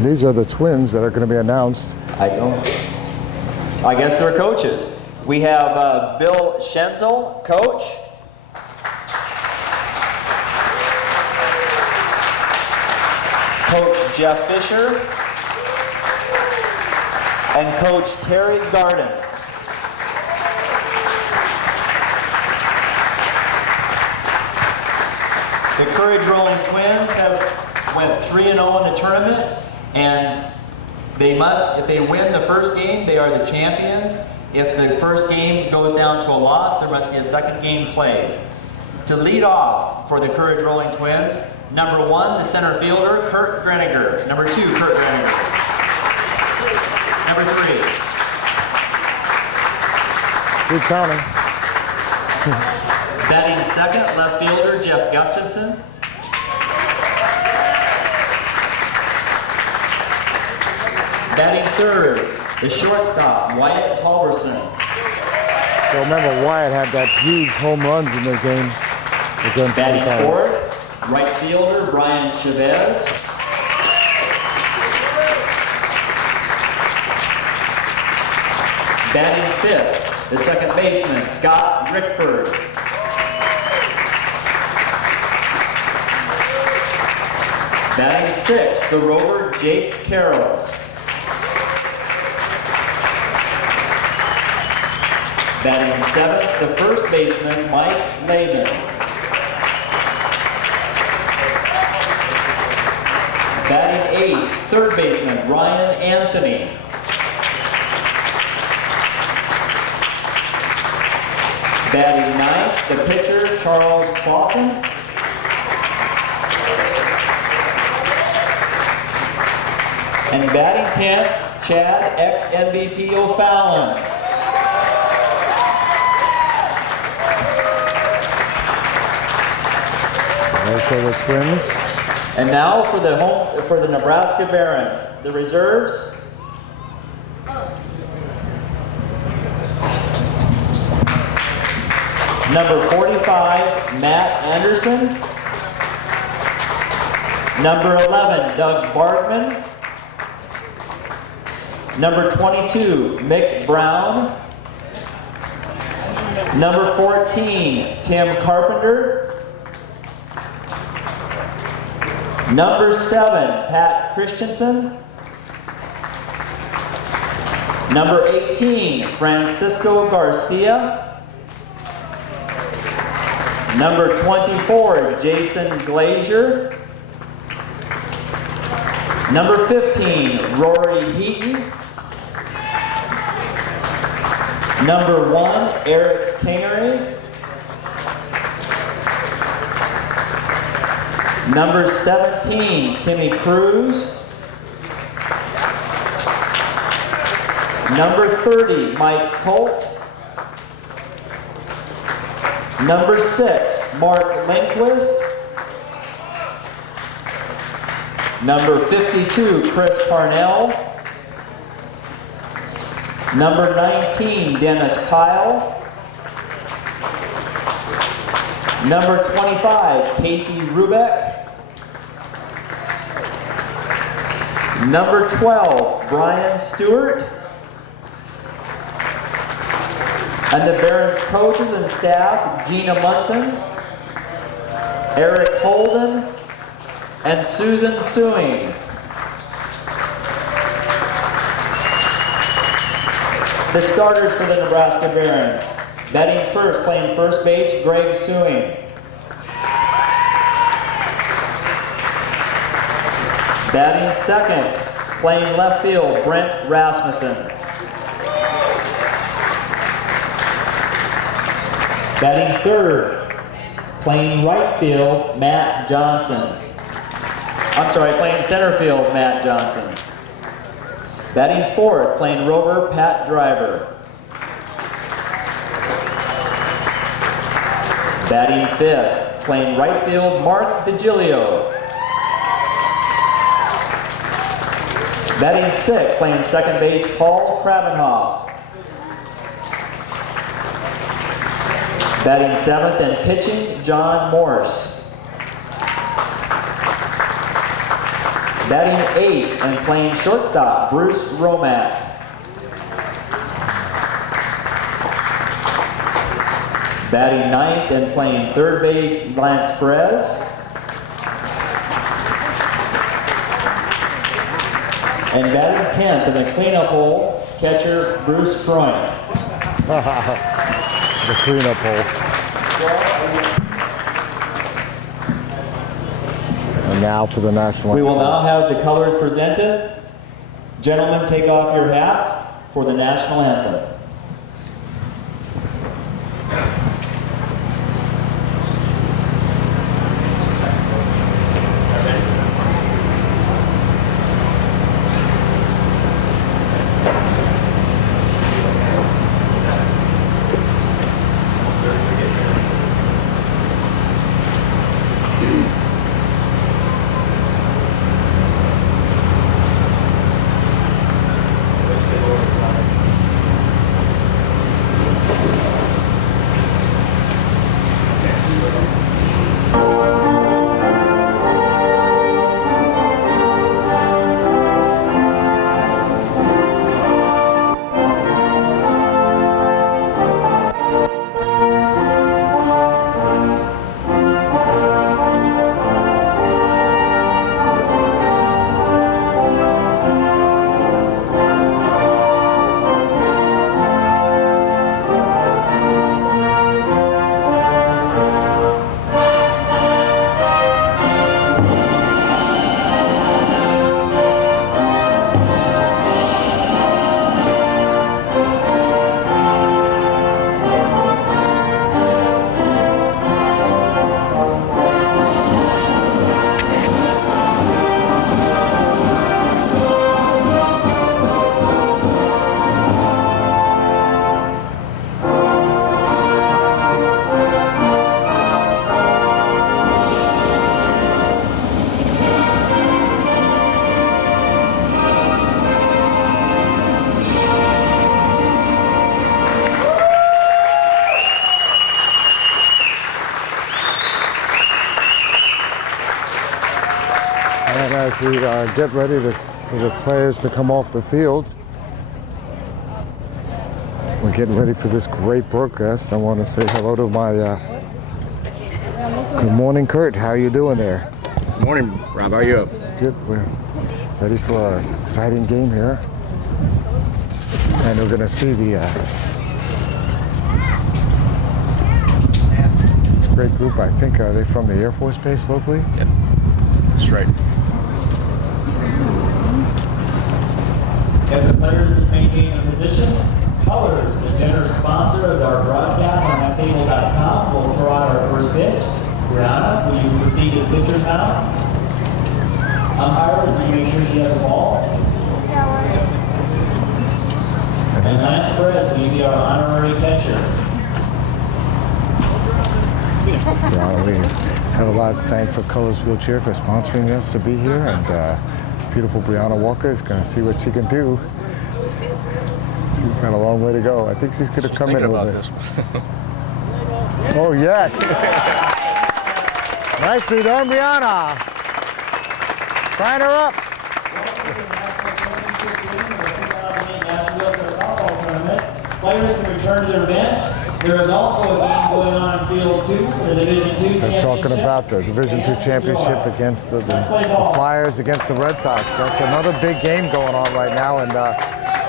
These are the twins that are going to be announced. I guess they're coaches. We have Bill Schenzel, coach. Coach Jeff Fisher. And Coach Terry Garden. The Courage Rolling Twins went 3-0 in the tournament, and if they win the first game, they are the champions. If the first game goes down to a loss, there must be a second game played. To lead off for the Courage Rolling Twins, number 1, the center fielder, Kurt Greniger. Number 2, Kurt Greniger. Number 3. Good counting. Batting second, left fielder, Jeff Gustafson. Batting third, the shortstop, Wyatt Halverson. So remember, Wyatt had that huge home runs in their game against Batting fourth, right fielder, Brian Chavez. Batting fifth, the second baseman, Scott Rickford. Batting sixth, the rover, Jake Carrolls. Batting seventh, the first baseman, Mike Laban. Batting eighth, third baseman, Ryan Anthony. Batting ninth, the pitcher, Charles Clausen. And batting 10th, Chad ex-MVP O'Fallon. Those are the Twins. And now for the Nebraska Barons, the reserves. Number 45, Matt Anderson. Number 11, Doug Bartman. Number 22, Mick Brown. Number 14, Tim Carpenter. Number 7, Pat Christensen. Number 18, Francisco Garcia. Number 24, Jason Glazier. Number 15, Rory Heaton. Number 1, Eric Kingery. Number 17, Kimmy Cruz. Number 30, Mike Colt. Number 6, Mark Lindquist. Number 52, Chris Parnell. Number 19, Dennis Kyle. Number 25, Casey Rubeck. Number 12, Brian Stewart. And the Barons coaches and staff, Gina Munson, Eric Holden, and Susan Suing. The starters for the Nebraska Barons. Batting first, playing first base, Greg Suing. Batting second, playing left field, Brent Rasmussen. Batting third, playing right field, Matt Johnson. I'm sorry, playing center field, Matt Johnson. Batting fourth, playing rover, Pat Driver. Batting fifth, playing right field, Mark DiGilio. Batting sixth, playing second base, Paul Krabenhoft. Batting seventh and pitching, John Morse. Batting 8 and playing shortstop, Bruce Romack. Batting 9th and playing third base, Lance Perez. And batting 10th in the cleanup hole, catcher Bruce Freund. The cleanup hole. And now for the national We will anthem. now have the colors presented. Gentlemen, take off your hats for the national anthem. And as we get ready for the players to come off the field, we're getting ready for this great broadcast. I want to say hello to my, good morning, Kurt. How are you doing there? Good morning, Rob. How are you? Good. We're ready for an exciting game here. And we're going to see this great group. I think, are they from the Air Force Base locally? Yep. That's right. As the players just maintain a position, Colors, the generous sponsor of our broadcast on MaxTable.com, will throw out our first pitch. Brianna, will you proceed to the pitcher's mound? Umpires, will you make sure she has the ball? And Lance Perez, will you be our honorary catcher? Yeah, we have a lot to thank for Colors Wheelchair for sponsoring us to be here, and beautiful Brianna Walker is going to see what she can do. She's got a long way to go. I think she's going to come in a little bit. This. Oh, yes. Nicely done, Brianna. Sign her up. Players can return to their bench. There is also a game going on in Field 2 for the Division II championship. They're talking about the Division II championship against the Flyers against the Red Sox. That's another big game going on right now, and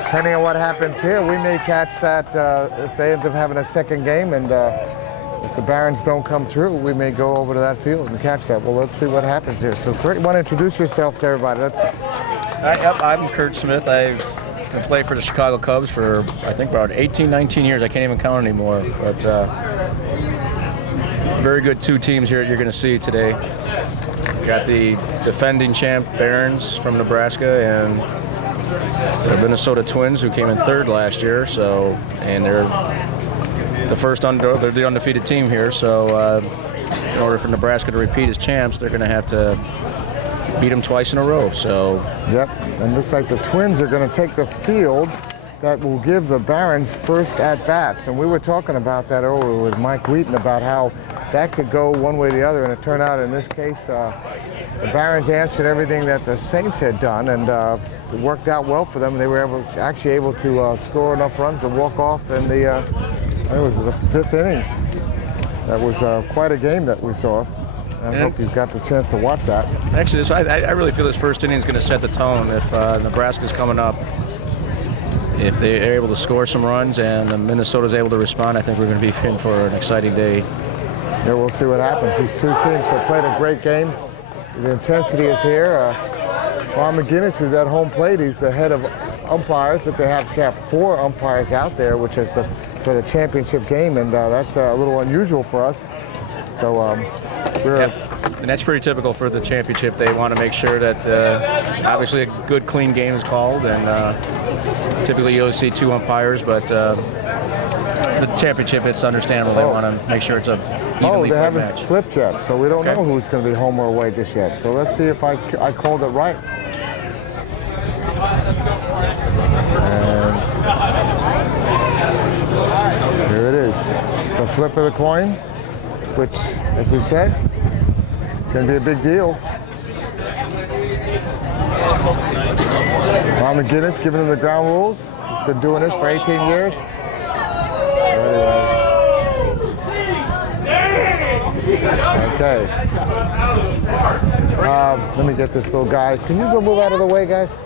depending on what happens here, we may catch that if they end up having a second game, and if the Barons don't come through, we may go over to that field and catch that. Well, let's see what happens here. So, Kurt, you want to introduce yourself to everybody? Yep, I'm Kurt Smith. I've been playing for the Chicago Cubs for, I think, about 18, 19 years. I can't even count anymore. But very good two teams here you're going to see today. You got the defending champ Barons from Nebraska and the Minnesota Twins, who came in third last year. So, and they're the undefeated team here. So, in order for Nebraska to repeat as champs, they're going to have to beat them twice in a row. So, yep, and looks like the Twins are going to take the field that will give the Barons first at-bats. And we were talking about that earlier with Mike Wheaton about how that could go one way or the other, and it turned out in this case the Barons answered everything that the Saints had done, and it worked out well for them. They were actually able to score enough runs to walk off in the, it was the 5th inning. That was quite a game that we saw. I hope you got the chance to watch that. Actually, I really feel this first inning is going to set the tone. If Nebraska's coming up, if they're able to score some runs and Minnesota's able to respond, I think we're going to be in for an exciting day. Yeah, we'll see what happens. These two teams have played a great game. The intensity is here. Ron McGinnis is at home plate. He's the head of umpires. That they have to have 4 umpires out there, which is for the championship game, and that's a little unusual for us. So and that's pretty typical for the championship. They want to make sure that obviously a good, clean game is called, and typically you'll see 2 umpires, but the championship, it's understandable. They want to make sure it's a evenly they played haven't match. flipped yet, so we don't know who's going to be home or away just yet. So let's see if I called it right. And here it is, the flip of the coin, which, as we said, can be a big deal. Ron McGinnis giving him the ground rules. Been doing this for 18 years. Okay. Let me get this little guy. Can you go move out of the way, guys?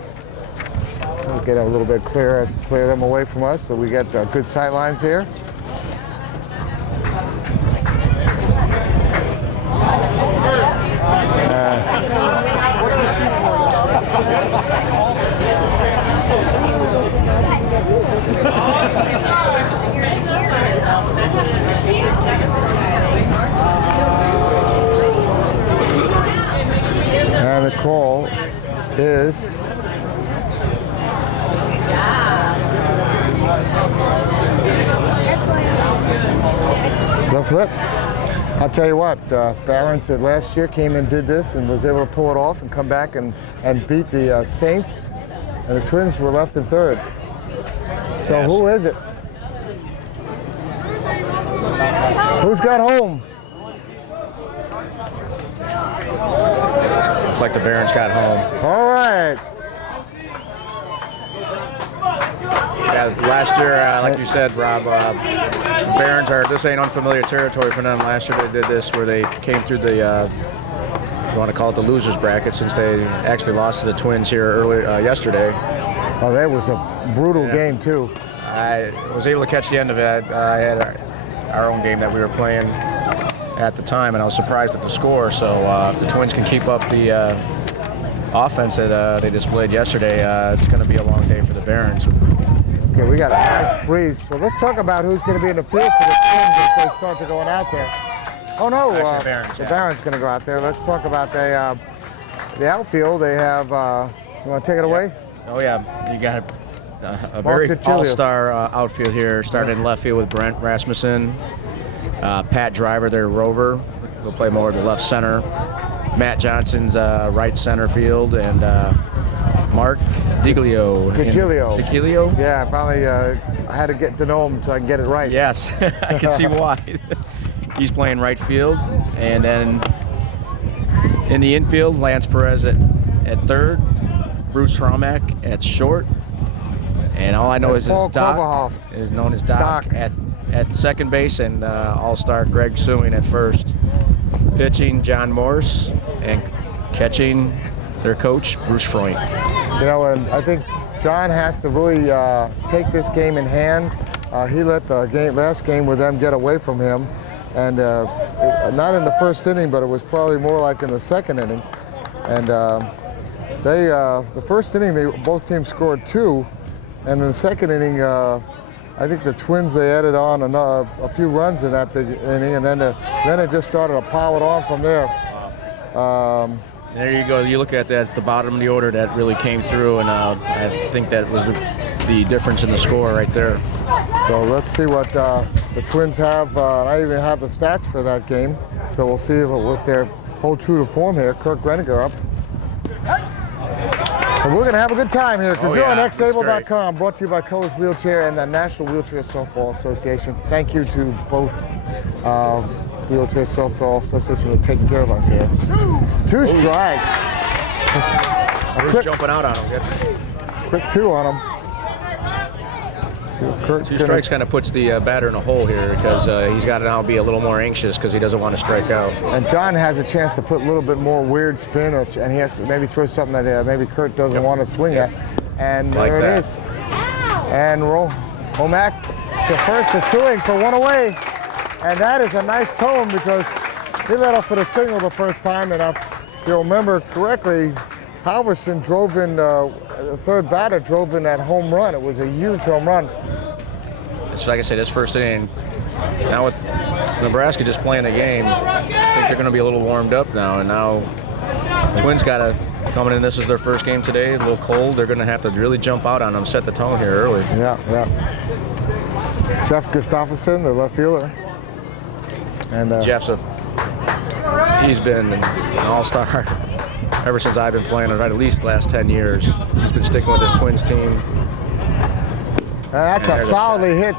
We'll get a little bit clear them away from us so we get good sight lines here. And the call is the flip. I'll tell you what, Barons last year came and did this and was able to pull it off and come back and beat the Saints, and the Twins were left in 3rd. So Who is it? Who's got home? Looks like the Barons got home. All right. Yeah, last year, like you said, Rob, Barons this ain't unfamiliar territory for them. Last year they did this where they came through the, you want to call it the losers bracket, since they actually lost to the Twins here yesterday. Oh, that was a brutal game too. I was able to catch the end of it. I had our own game that we were playing at the time, and I was surprised at the score. So if the Twins can keep up the offense that they displayed yesterday, it's going to be a long day for the Barons. Okay, we got a nice breeze. So let's talk about who's going to be in the field for the Twins as they start to going out there. Oh no, the Barons going to go out there. Let's talk about the outfield. They have. You want to take it away? Oh yeah, you got a very all-star outfield here. Starting in left field with Brent Rasmussen, Pat Driver, their rover, will play more of the left center. Matt Johnson's right center field, and Mark Diglio. Yeah, I finally I had to get to know him so I can get it right. Yes, I can see why. He's playing right field, and then in the infield, Lance Perez at 3rd, Bruce Hromek at short, and all I know is Doc is known as Doc. At second base, and all-star Greg Sewing at 1st. Pitching John Morse, and catching their coach Bruce Freund. You know, and I think John has to really take this game in hand. He let the last game with them get away from him, and not in the 1st inning, but it was probably more like in the 2nd inning. And the 1st inning, both teams scored 2, and in the 2nd inning, I think the Twins, they added on a few runs in that big inning, and then it just started to pile it on from there. There you go. You look at that, it's the bottom of the order that really came through, and I think that was the difference in the score right there. So let's see what the Twins have. I even have the stats for that game, so we'll see if they hold true to form here. Kirk Reniger up. And we're going to have a good time here because you're on xable.com, brought to you by Colors Wheelchair and the National Wheelchair Softball Association. Thank you to both wheelchair softball association for taking care of us here. 2 strikes. He's jumping out on him. Quick 2 on him. So 2 strikes kind of puts the batter in a hole here because he's got to now be a little more anxious because he doesn't want to strike out. And John has a chance to put a little bit more weird spin, and he has to maybe throw something that maybe Kurt doesn't want to swing at. And Like there that. it is. And Womack to first is suing for 1 away. And that is a nice tone because he let off for the single the first time. And if you remember correctly, Halverson drove in, the third batter drove in that home run. It was a huge home run. It's like I said, his first inning. Now with Nebraska just playing the game, I think they're going to be a little warmed up now. And now Twins got to coming in. This is their first game today. A little cold. They're going to have to really jump out on them, set the tone here early. Yeah. Jeff Gustafsson, the left fielder. And he's been an all-star ever since I've been playing, at least the last 10 years. He's been sticking with his Twins team. And that's a solidly hit.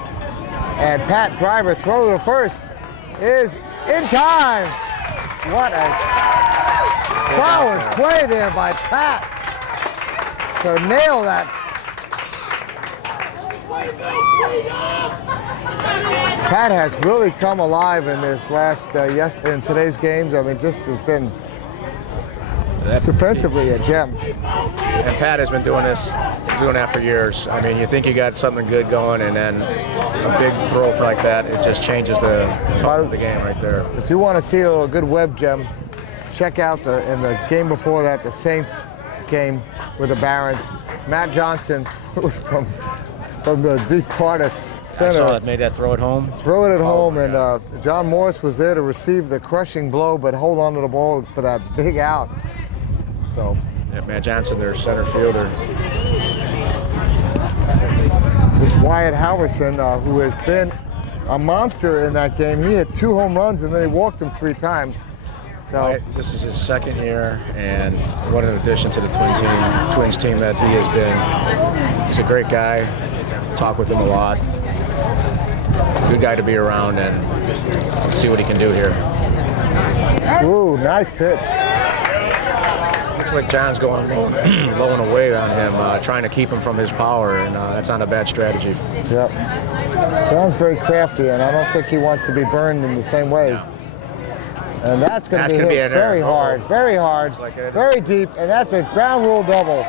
And Pat Driver throw to first is in time. What a solid play there by Pat to nail that. Pat has really come alive in this last in today's games. I mean, just has been defensively a gem. And Pat has been doing that for years. I mean, you think you got something good going, and then a big throw like that, it just changes the tone of the game right there. If you want to see a good web gem, check out in the game before that, the Saints game with the Barons. Matt Johnson from the deep part of center. I saw it, made that throw at home. Throw it at home, and John Morris was there to receive the crushing blow, but hold on to the ball for that big out. So. Yeah, Matt Johnson, their center fielder. This Wyatt Halverson, who has been a monster in that game, he hit 2 home runs and then he walked him 3 times. So this is his second year, and what an addition to the Twins team that he has been. He's a great guy. Talk with him a lot. Good guy to be around, and see what he can do here. Ooh, nice pitch. Looks like John's going low and away on him, trying to keep him from his power, and that's not a bad strategy. Yep. John's very crafty, and I don't think he wants to be burned in the same way. And that's going to be hit very hard, very deep, and that's a ground rule double.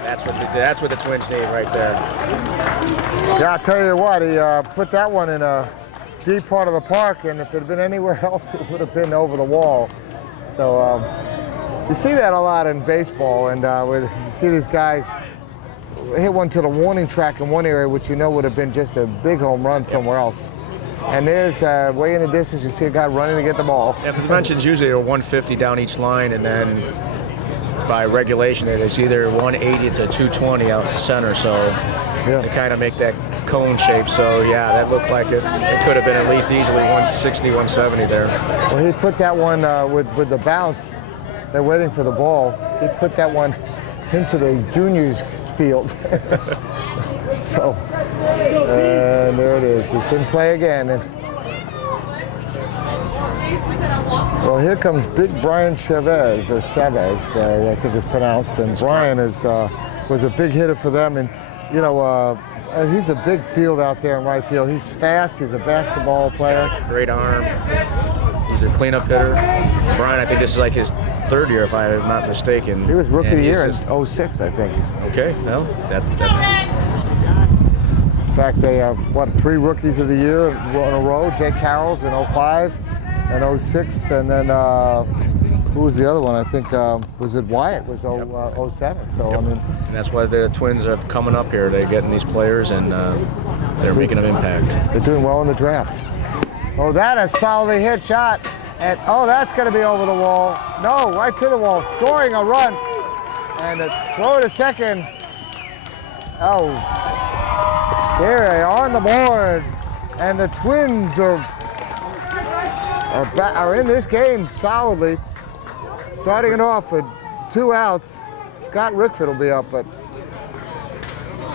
That's what the Twins need right there. Yeah, I'll tell you what, he put that one in a deep part of the park, and if it had been anywhere else, it would have been over the wall. So you see that a lot in baseball, and you see these guys hit one to the warning track in one area, which you know would have been just a big home run somewhere else. And there's way in the distance, you see a guy running to get the ball. Yeah, the dimensions usually are 150 down each line, and then by regulation, it's either 180 to 220 out to center. So they kind of make that cone shape. So yeah, that looked like it could have been at least easily 160, 170 there. Well, he put that one with the bounce. They're waiting for the ball. He put that one into the juniors field. So, and there it is. It's in play again. And, well, here comes Big Brian Chavez, or Chavez, I think it's pronounced. And Brian was a big hitter for them. And, you know, he's a big field out there in right field. He's fast. He's a basketball player. Great arm. He's a cleanup hitter. Brian, I think this is like his 3rd year, if I'm not mistaken. He was rookie of the year in 06, I think. Okay, well, that. In fact, they have, 3 rookies of the year in a row. Jake Carroll's in 05 and 06, and then who was the other one? I think, was it Wyatt, was 07. So, I mean. And that's why the Twins are coming up here. They're getting these players, and they're making an impact. They're doing well in the draft. Oh, that is solidly hit shot. And, that's going to be over the wall. No, right to the wall, scoring a run. And a throw to second. Oh, there they are on the board. And the Twins are in this game solidly. Starting it off with 2 outs. Scott Rickford will be up, but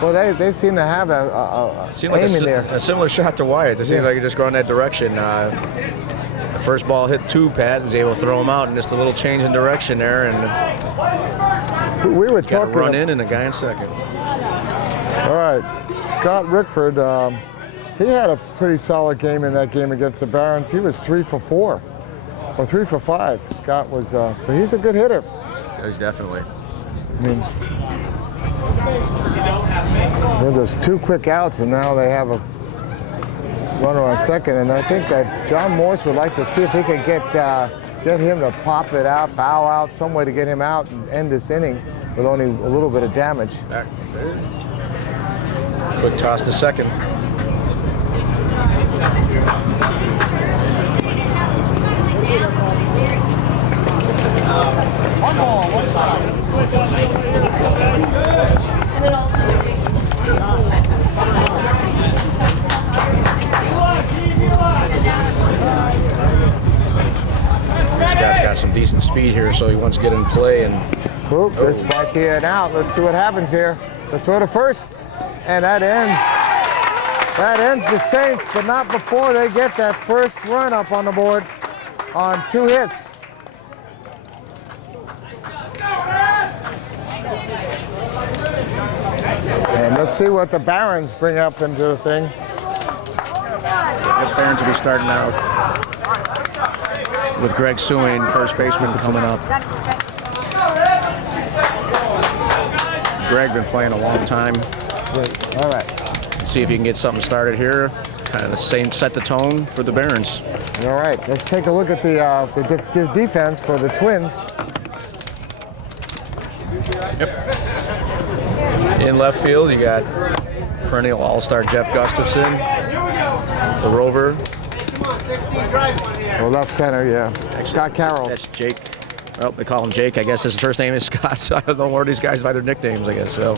Well, they seem to have a Seemed like aim in there. a similar shot to Wyatt. It seemed like he just going that direction. The first ball hit two, Pat, and was able to throw him out, and just a little change in direction there, and We were got a talking. run in and a guy in second. All right, Scott Rickford. He had a pretty solid game in that game against the Barons. He was 3 for 4, or 3 for 5. Scott was so he's a good hitter. He's definitely. I mean, there's 2 quick outs, and now they have a runner on second. And I think that John Morse would like to see if he could get him to pop it out, foul out, some way to get him out and end this inning with only a little bit of damage. Back. Quick toss to second. One ball, one foul. And then also Scott's got some decent speed here, so he wants to get in play. And Oop, this might be an out. Let's see what happens here. Let's throw to first, and that ends the Saints, but not before they get that first run up on the board on 2 hits. And let's see what the Barons bring up into the thing. the Barons will be starting out with Greg Sewing, first baseman, coming up. Greg been playing a long time. Great. All right. See if you can get something started here. Kind of the same, set the tone for the Barons. All right. Let's take a look at the defense for the Twins. In left field, you got perennial all-star Jeff Gustafson, the Rover. Or left center, yeah. Scott Carroll. That's Jake. Well, they call him Jake. I guess his first name is Scott, so I don't know where these guys by their nicknames, I guess. So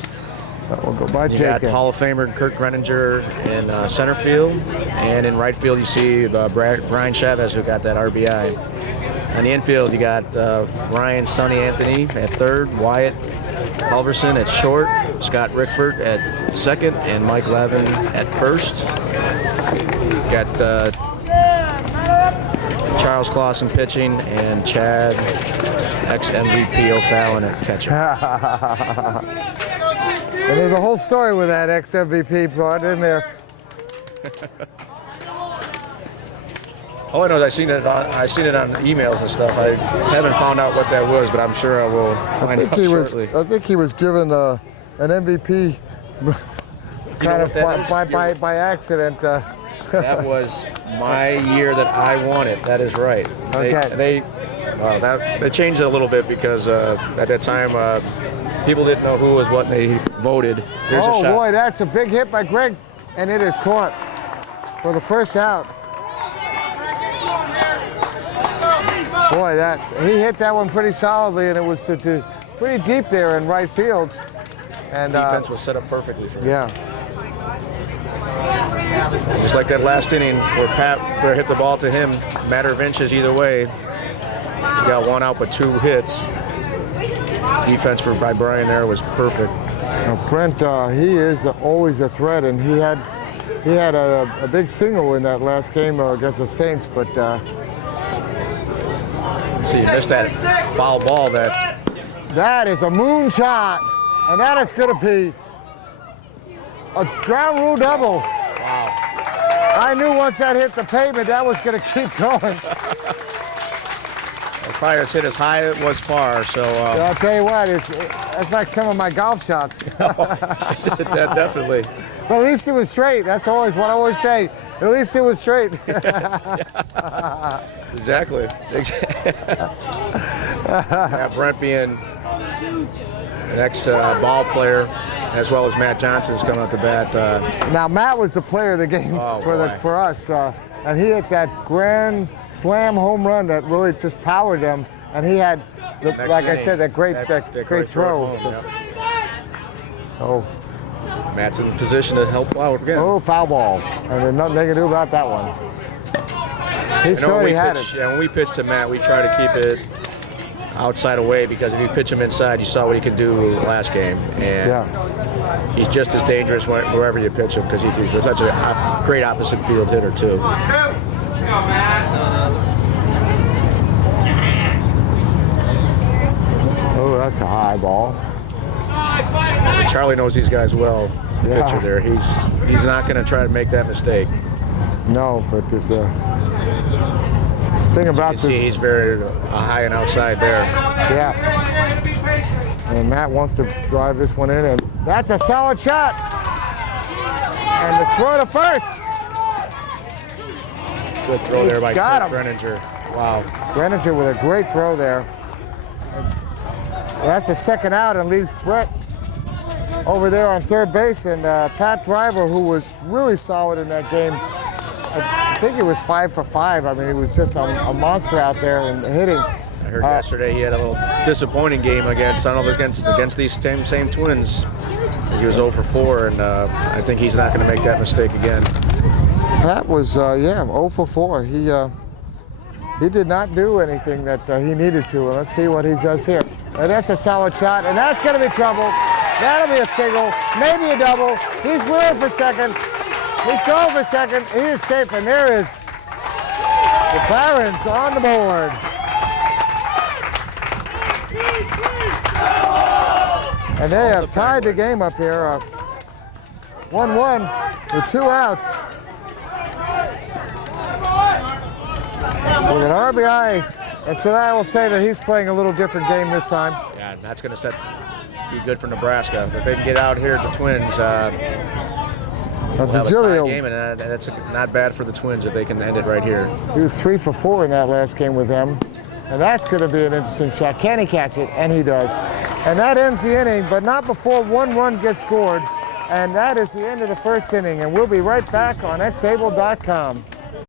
We'll go by you Jake. got Hall of Famer Kurt Greninger in center field, and in right field you see Brian Chavez, who got that RBI. On the infield, you got Ryan Sonny Anthony at third, Wyatt Halverson at short, Scott Rickford at second, and Mike Levin at first. Got Charles Clausen pitching, and Chad, ex-MVP O'Fallon at catcher. And there's a whole story with that ex-MVP part in there. All I know is I seen it on emails and stuff. I haven't found out what that was, but I'm sure I will find out shortly. I think he was given an MVP kind of by accident. That was my year that I won it. That is right. Okay. They changed it a little bit because at that time people didn't know who was what, and they voted. Here's a Oh shot. boy, that's a big hit by Greg, and it is caught for the first out. Boy, he hit that one pretty solidly, and it was pretty deep there in right field. And Defense was set up perfectly for him. yeah. Just like that last inning where Pat hit the ball to him, matter of inches either way. He got one out but 2 hits. Defense by Brian there was perfect. Now, Brent, he is always a threat, and he had a big single in that last game against the Saints, but See, you missed that foul ball that is a moonshot, and that is going to be a ground rule double. Wow. I knew once that hit the pavement, that was going to keep going. The Fires hit as high as it was far, so I'll tell you what, it's like some of my golf shots. that definitely. But at least it was straight. That's always what I always say. At least it was straight. Exactly. Yeah, Brent being an ex-ball player, as well as Matt Johnson's coming out to bat. Now Matt was the player of the game Oh, for us, and he hit that grand slam home run that really just powered them. And he had, Next like I inning, said, that great throw. home, So- yep. Oh, Matt's in position to help out again. oh, foul ball, and there's nothing they can do about that one. He You know, thought he had it. when we pitch to Matt, we try to keep it outside away, because if you pitch him inside, you saw what he could do last game, and Yeah. he's just as dangerous wherever you pitch him, because he's such a great opposite field hitter too. Oh, that's a high ball. Charlie knows these guys well. The Yeah. pitcher there, he's not going to try to make that mistake. No, but there's a thing about You see, this. he's very high and outside there. Yeah. And Matt wants to drive this one in, and that's a solid shot. And the throw to first. Good throw there by Got him. Greninger. Wow. Greninger with a great throw there. Well, that's a second out and leaves Brett over there on third base, and Pat Driver, who was really solid in that game. I think he was 5 for 5. I mean, he was just a monster out there and hitting. I heard yesterday he had a little disappointing game against, I don't know if it was against these same Twins. He was 0 for 4, and I think he's not going to make that mistake again. Pat was, 0 for 4. He did not do anything that he needed to, and let's see what he does here. And that's a solid shot, and that's going to be trouble. That'll be a single, maybe a double. He's wheeling for second. He's going for second. He is safe, and there is the Barons on the board. And they have tied the game up here, 1-1 with 2 outs. With an RBI, and so I will say that he's playing a little different game this time. Yeah, and that's going to be good for Nebraska. If they can get out here, the Twins, we'll have a tie DeGilio, game, and that's not bad for the Twins if they can end it right here. he was 3 for 4 in that last game with them. And that's going to be an interesting shot. Can he catch it? And he does. And that ends the inning, but not before 1 run gets scored. And that is the end of the first inning. And we'll be right back on xable.com.